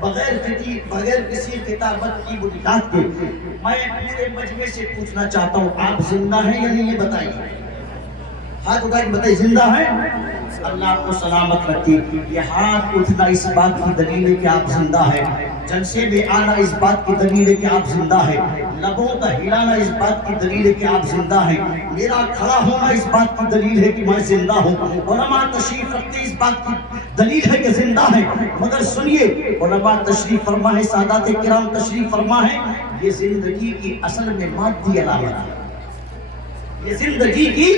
بغیر کسی کتابت کی بنیاد کے میں پورے مجمع سے پوچھنا چاہتا ہوں، آپ زندہ ہیں یا نہیں؟ یہ بتائیے، ہاتھ اٹھا کے بتائیے، زندہ ہیں؟ اللہ آپ کو سلامت رکھے۔ یہ ہاتھ اٹھنا اس بات کی دلیل ہے کہ آپ زندہ ہیں، جلسے میں آنا اس بات کی دلیل ہے کہ آپ زندہ ہیں، لبوں کا ہلانا اس بات کی دلیل ہے کہ آپ زندہ ہیں، میرا کھڑا ہونا اس بات کی دلیل ہے کہ میں زندہ ہوں، علماء تشریف رکھتے اس بات کی دلیل ہے کہ زندہ ہے۔ مگر سنیے، علماء تشریف فرما ہے، سادات کرام تشریف فرما ہے، یہ زندگی کی اصل میں مادی علامت ہے، یہ زندگی کی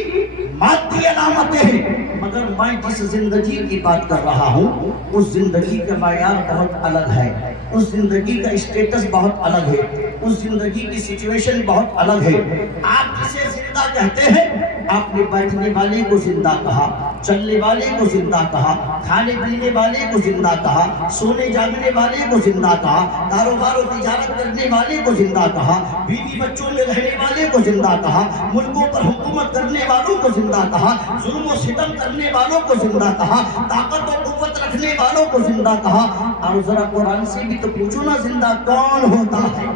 مادی علامتیں ہیں۔ مگر میں جس زندگی کی بات کر رہا ہوں اس زندگی کا معیار بہت الگ ہے، اس زندگی کا اسٹیٹس بہت الگ ہے، اس زندگی کی سچویشن بہت الگ ہے۔ آپ جسے زندہ کہتے ہیں، آپ نے بیٹھنے والے کو زندہ کہا، چلنے والے کو زندہ کہا، کھانے پینے والے کو زندہ کہا، سونے جاگنے والے کو زندہ کہا، کاروبار و تجارت کرنے والے کو زندہ کہا، بیوی بچوں میں رہنے والے کو زندہ کہا، ملکوں پر حکومت کرنے والوں کو زندہ کہا، ظلم و ستم کرنے والوں کو زندہ کہا، طاقت و قوت رکھنے والوں کو زندہ کہا۔ اور ذرا قرآن سے بھی تو پوچھو نا، زندہ کون ہوتا ہے؟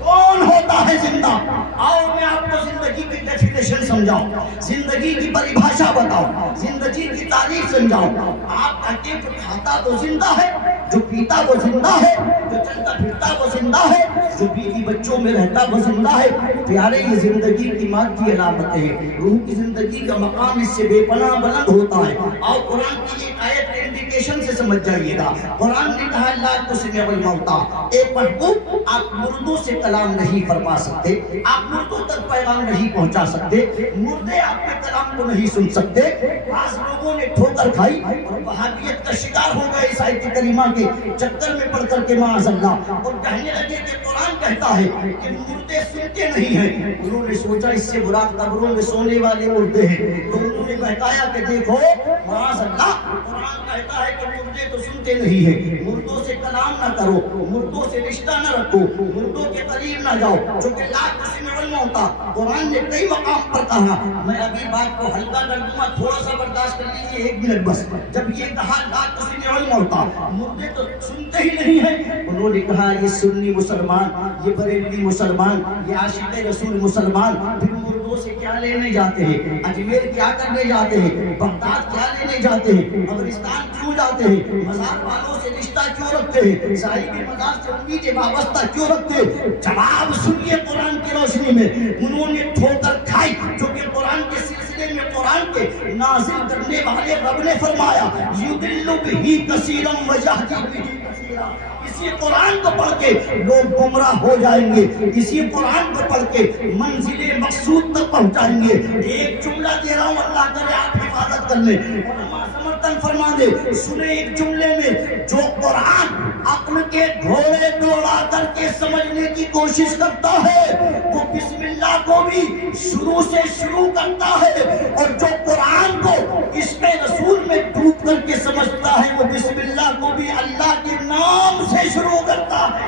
کون ہوتا ہے زندہ؟ آؤ میں آپ کو زندگی کی ڈیفینیشن سمجھاؤں، زندگی کی پریبھاشا بتاؤں، زندگی کی تعریف سمجھاؤں۔ آپ کہتے ہیں جو کھاتا وہ زندہ ہے، جو پیتا وہ زندہ ہے، جو چلتا پھرتا وہ زندہ ہے، جو بیوی بچوں میں رہتا وہ زندہ ہے۔ پیارے، یہ زندگی کی مادی علامتیں ہیں، روح کی زندگی کا مقام اس سے بے پناہ بلند ہوتا ہے۔ اور قرآن کی ایک آیت کے انڈیکیشن سے سمجھ جائیے گا، قرآن نے کہا لا تسمع الموتى، اے محبوب آپ مردوں سے کلام نہیں فرما سکتے، آپ مردوں تک پیغام نہیں پہنچا سکتے، مردے آپ کے کلام کو نہیں سن سکتے۔ بعض لوگوں نے ٹھوکر کھائی اور وہابیت کا شکار ہو گئے اس آیت کریمہ کے چکر میں پڑھ کر کے معاذ اللہ، اور کہنے لگے کہ قرآن کہتا ہے کہ مردے سنتے نہیں ہیں۔ انہوں نے سوچا اس سے مراد قبروں میں سونے والے مردے ہیں، تو انہوں نے بتایا کہ دیکھو معاذ اللہ، قرآن کہتا ہے کہ مردے تو سنتے نہیں ہیں، مردوں سے کلام نہ کرو، مردوں سے رشتہ نہ رکھو، مردوں کے قریب نہ جاؤ، چونکہ لا تسمع الموتى قرآن نے کئی مقام پر کہا۔ میں ابھی بات کو ہلکا کر دوں گا، تھوڑا سا برداشت کر لیجیے، ایک منٹ بس۔ جب یہ کہا لا تسمع الموتى، مردے تو سنتے ہی نہیں ہیں، انہوں نے کہا یہ سنی مسلمان، یہ بریلوی مسلمان، یہ عاشق رسول مسلمان پھر مردوں سے کیا لینے جاتے ہیں؟ اجمیر کیا کرنے جاتے ہیں؟ بغداد کیا لینے جاتے ہیں؟ قبرستان کیوں جاتے ہیں؟ مزار والوں سے رشتہ کیوں رکھتے ہیں؟ صاحب مزار سے امید وابستہ کیوں رکھتے ہیں؟ جواب سنیے قرآن کی روشنی میں، انہوں نے ٹھوکر کھائی، جو کہ قرآن کے سلسلے میں قرآن کے نازل کرنے والے رب نے فرمایا یضل بہ کثیرا ویہدی بہ کثیرا، اسی قرآن کو پڑھ کے لوگ گمراہ ہو جائیں گے، اسی قرآن کو پڑھ کے منزل مقصود تک پہنچائیں گے۔ ایک جملہ دے رہا ہوں، اللہ کرے آپ حفاظت کر لیں، علماء سمرتن فرما دے، سنیں ایک جملے میں، جو قرآن عقل کے گھوڑے دوڑا کر کے سمجھنے کی کوشش کرتا ہے وہ بسم اللہ کو بھی شروع سے شروع کرتا ہے، اور جو قرآن کو عشق رسول میں ڈوب کر کے سمجھتا ہے وہ بسم اللہ کو بھی اللہ کے نام سے شروع کرتا ہے۔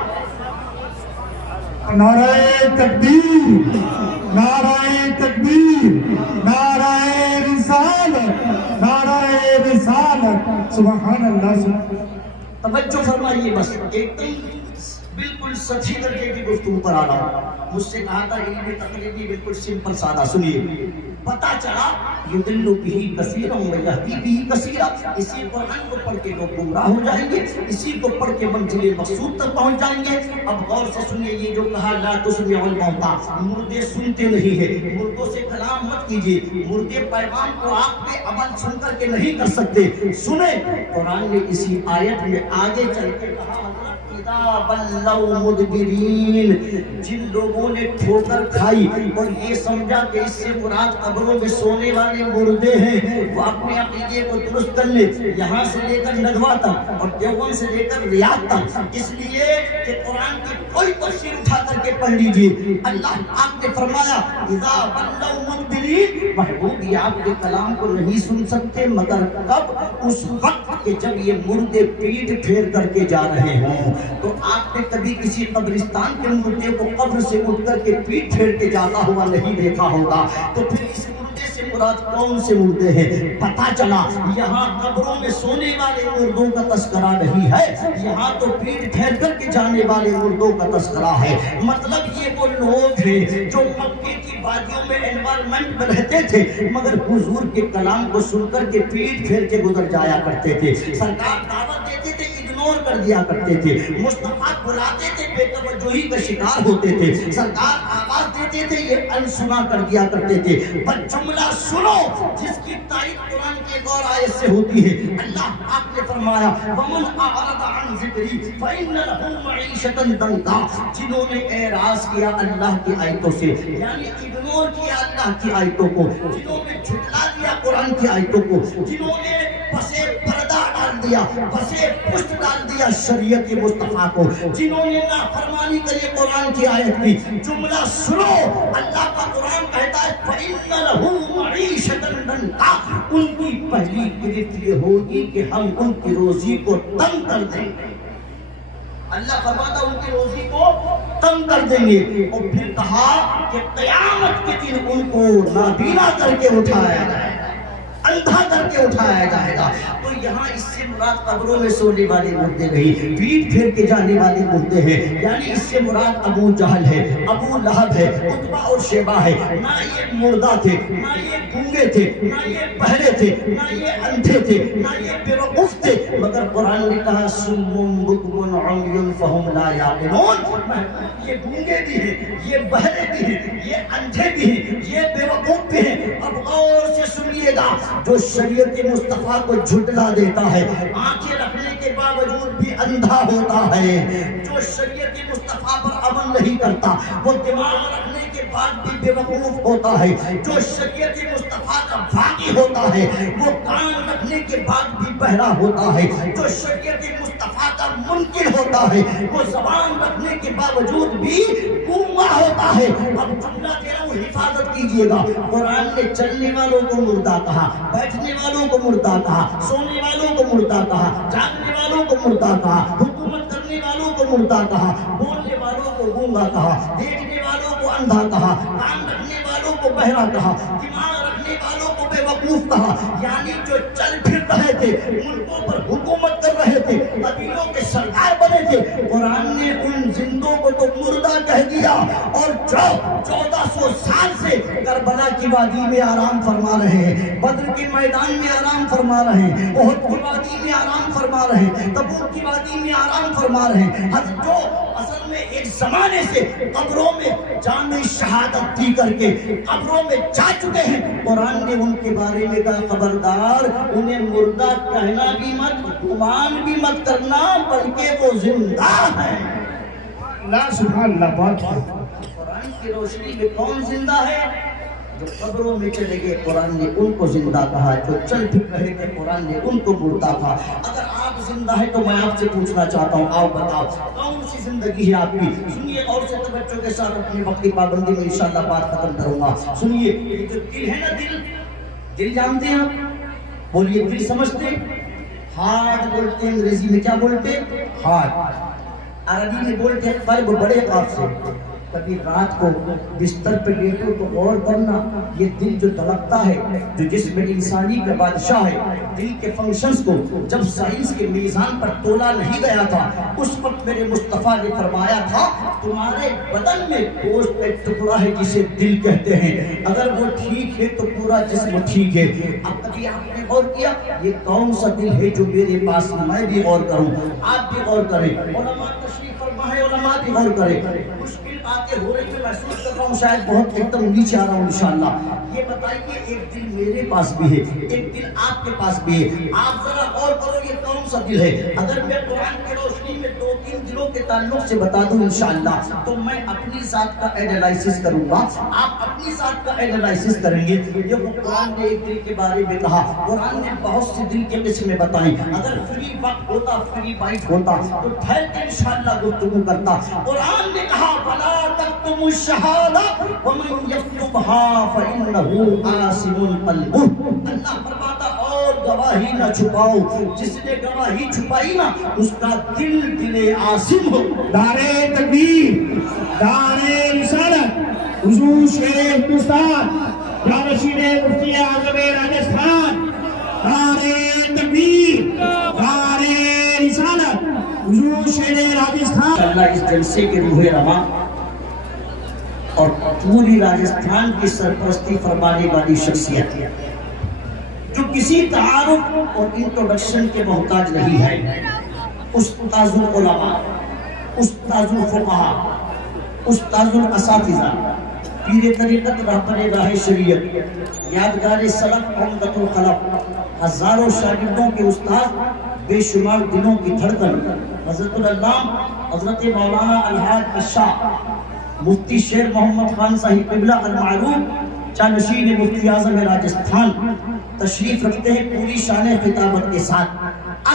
نعرہ تکبیر، نعرہ تکبیر، نعرہ رسالت، نعرہ رسالت، سبحان اللہ۔ توجہ فرمائیے، بس ایک دم بالکل سچی درجے کی گفتگو پر آ رہا ہوں۔ مجھ سے کہا تھا علم تقریبی بالکل سمپل سادہ، سنیے۔ پتا چلا یضل بہ کثیرا ویہدی بہ کثیرا، اسی قرآن کو پڑھ کے لوگ گمراہ ہو جائیں گے، اسی کو پڑھ کے منزل مقصود تک پہنچ جائیں گے۔ اب غور سے سنیے، یہ جو کہا لا تسمع الموتى، مردے سنتے نہیں ہیں، مردوں سے کلام مت کیجیے، مردے پیغام کو آپ کے عمل سن کر کے نہیں کر سکتے۔ سنیں، قرآن نے اسی آیت میں آگے چل کے کہا اذا ولوا مدبرین، جن لوگوں نے ٹھوکر کھائی اور یہ سمجھا کہ اس سے مراد قبروں میں سونے والے مردے ہیں، وہ اپنے عقیدے کو درست کر لے، یہاں سے لے کر ندوہ تک اور دیوبند سے لے کر ریاض تک، اس لیے کہ قرآن کی کوئی تفسیر اٹھا کر کے پڑھ لیجیے۔ اللہ آپ نے فرمایا اذا ولوا مدبرین، محبوب یہ آپ کے کلام کو نہیں سن سکتے مگر کب؟ اس وقت کہ جب یہ مردے پیٹ پھیر کر کے جا رہے ہوں۔ تو آپ نے کبھی کسی قبرستان کے مردے کو قبر سے اٹھ کر کے پیٹ پھیر کے جاتا ہوا نہیں دیکھا ہوگا، تو پھر اس مردے سے مراد کون سے مردے ہیں؟ پتہ چلا یہاں قبروں میں سونے والے مردوں کا تذکرہ نہیں ہے، یہاں تو پیٹ پھیر کر کے جانے والے مردوں کا تذکرہ ہے۔ مطلب یہ وہ لوگ ہیں جو مکے کی وادیوں میں انوائرمنٹ میں رہتے تھے مگر حضور کے کلام کو سن کر کے پیٹ پھیر کے گزر جایا کرتے تھے۔ سرکار دعوت دیتے تھے، اگنور کر دیا کرتے تھے۔ مصطفیٰ بلاتے تھے، بے توجہی کا شکار ہوتے تھے۔ سرکار آواز دیتے تھے، یہ انسنا کر دیا کرتے تھے۔ پر جملہ سنو جس کی تائید قرآن کی ایک اور آیت سے ہوتی ہے۔ اللہ آپ نے فرمایا وَمَنْ أَعْرَضَ عَنْ ذِكْرِي فَإِنَّ لَهُ مَعِيشَةً ضَنْكًا، جنہوں نے اعراض کیا اللہ کی آیتوں سے، یعنی اگنور کیا اللہ کی آیتوں کو، جنہوں نے جھٹلا دیا قرآن کی آیتوں کو، جنہوں نے پسے پردہ ڈال دیا، پسے پشت ڈال دیا شریعت مصطفیٰ کو، جنہوں نے نافرمانی کری قرآن کی آیت کی۔ جملہ سنو، اللہ کا قرآن کہتا ہے فَإِنَّ لَهُ مَعِيشَةً ضَنْكًا، ان کی پہلی گرفت یہ ہوگی کہ ہم ان کی روزی کو تنگ کر دیں گے۔ اللہ فرماتا ان کی روزی کو تنگ کر دیں گے، اور پھر کہا کہ قیامت کے دن ان کو نابینا کر کے اٹھایا جائے گا، اندھا کر کے اٹھایا جائے گا۔ تو یہاں اس سے مراد قبروں میں سونے والے مردے نہیں، پیٹ پھیر کے جانے والے مردے ہیں، یعنی اس سے مراد ابو جہل ہے، ابو لہب ہے، عتبہ اور شیبہ ہے۔ نہ یہ مردہ تھے، نہ یہ گونگے تھے، نہ یہ بہرے تھے، نہ یہ اندھے تھے، نہ یہ بے وقوف تھے، مگر قرآن نے کہا سم بکم عمی فہم لا یعقلون، یہ گونگے بھی ہیں، یہ بہرے بھی ہیں، یہ اندھے بھی ہیں، یہ بے وقوف بھی ہیں۔ اب غور سے سنیے گا، جو شریعت مصطفیٰ کو جھٹلا دیتا ہے، آنکھیں رکھنے کے باوجود بھی اندھا ہوتا ہے، جو شریعت مصطفیٰ پر عمل نہیں کرتا وہ دماغ رکھنے کے بعد بھی بے وقوف ہوتا ہے، جو شریعت مصطفیٰ کا باغی ہوتا ہے وہ کان رکھنے کے بعد بھی بہرا ہوتا ہے، جو شریعت مصطفیٰ کا منکر ہوتا ہے وہ زبان رکھنے کے باوجود بھی گونگا ہوتا ہے۔ اب جملہ دے رہا ہوں، حفاظت کیجئے گا۔ قرآن نے چلنے والوں کو مردہ کہا، بیٹھنے والوں کو مردہ کہا، سونے والوں کو مردہ کہا، جاگنے والوں کو مردہ کہا، حکومت کرنے والوں کو مردہ کہا، بولنے والوں کو گونگا کہا، دیکھنے والوں کو اندھا کہا، کان رکھنے والوں کو بہرا کہا، دماغ رکھنے والوں کو بے وقوف کہا۔ یعنی جو چل پھر رہے تھے، ملکوں پر حکومت کر رہے تھے، قبیلوں کے سردار بنے تھے، قرآن نے ان زندوں کو تو مردہ کہہ دیا، اور جو 1400 سال سے کربلا کی وادی میں آرام فرما رہے ہیں، بدر کے میدان میں آرام فرما رہے ہیں، احد کی وادی میں آرام فرما رہے ہیں، تبوک کی وادی میں آرام فرما رہے ہیں، جو اصل میں ایک زمانے سے قبروں میں جامع شہادت دی کر کے قبروں میں جا چکے ہیں، قرآن نے ان کے بارے میں کہا خبردار، انہیں مردہ کہنا بھی مت، گمان بھی مت کرنا، بلکہ وہ زندہ ہے۔ اللہ سبحان اللہ، بات قرآن کی روشنی میں کون زندہ ہے؟ جو قبروں میں چلے گئے قرآن نے ان کو زندہ کہا، جو چل پھر رہے تھے قرآن نے ان کو مردہ کہا۔ اگر آپ زندہ ہیں تو میں آپ سے پوچھنا چاہتا ہوں، آؤ بتاؤ کون سی زندگی ہے آپ کی؟ سنیے اور سے توجہ کے ساتھ، اپنی وقت کی پابندی میں انشاءاللہ بات ختم کروں گا۔ سنیے، یہ جو دل ہے نا، دل جانتے ہیں آپ؟ بولیے، دل سمجھتے ہیں؟ ہارٹ بولتے ہیں، انگریزی میں کیا بولتے ہیں؟ ہارٹ، عربی میں بولتے ہیں قلب، بڑے قاف سے۔ کبھی رات کو بستر پہ لیٹو تو غور کرنا، یہ دل جو دھڑکتا ہے، جو جسم انسانی کا بادشاہ ہے، دل کے فنکشنز کو جب سائنس کے میزان پر تولا نہیں گیا تھا، اس وقت میرے مصطفیٰ نے فرمایا تھا تمہارے بدن میں گوشت ایک ٹکڑا ہے جسے دل کہتے ہیں، اگر وہ ٹھیک ہے تو پورا جسم ٹھیک ہے۔ اب کبھی آپ نے غور کیا یہ کون سا دل ہے جو میرے پاس؟ میں بھی غور کروں، آپ بھی غور کریں، علماء تشریف فرما ہے، علماء بھی غور کریں۔ مشکل باتیں ہو رہی ہیں، محسوس کر رہا ہوں شاید بہت ایک دم نیچے آ رہا ہوں انشاءاللہ۔ یہ بتائیے ایک دل میرے پاس بھی ہے، ایک دل آپ کے پاس بھی ہے، آپ ذرا غور کرو یہ کون سا دل ہے؟ اگر میں قرآن کی روشنی میں 2-3 دلوں کے تعلق سے بتا دوں انشاءاللہ تو میں اپنی ذات کا اینالائسس کروں گا، آپ اپنی ذات کا اینالائسس کریں گے۔ یہ وہ قرآن نے ایک دل کے بارے میں کہا، قرآن نے بہت سی دل کے قسمیں بتائیں، اگر فری وقت ہوتا، فری بائٹ ہوتا تو ٹھہر کے انشاءاللہ گفتگو کرتا۔ قرآن نے کہا وَلَا تَكْتُمُوا الشَّهَادَةَ وَمَن يَكْتُمْهَا فَإِنَّهُ آثِمٌ قَلْبُهُ، اللہ فرماتا اور گواہی نہ چھپاؤ، جس نے گواہی چھپائی نا اس کا دل آثم ہو۔ دارے تکبیر، دارے رسالت، حضور شیر ہندوستان جانشین مفتی اعظم راجستھان، تارے تکبیر، تارے رسالت، حضور شیر راجستھان۔ اللہ اس جلسے کے روح رواں اور پوری راجستھان کی سرپرستی فرمانے والی شخصیت جو کسی تعارف اور انٹروڈکشن کے محتاج نہیں ہے، استاذ العلماء، استاذ الفقہاء، استاذ الاساتذہ، پیر طریقت رہبر راہ شریعت، یادگار سلف عمدۃ الخلق، ہزاروں شاگردوں کے استاد، بے شمار دنوں کی دھڑکن، حضرت العلامہ حضرت مولانا الحاج الشاہ مفتی شیر محمد خان صاحب قبلہ المعروف جانشین مفتی اعظم راجستھان تشریف رکھتے ہیں پوری شان خطابت کے ساتھ۔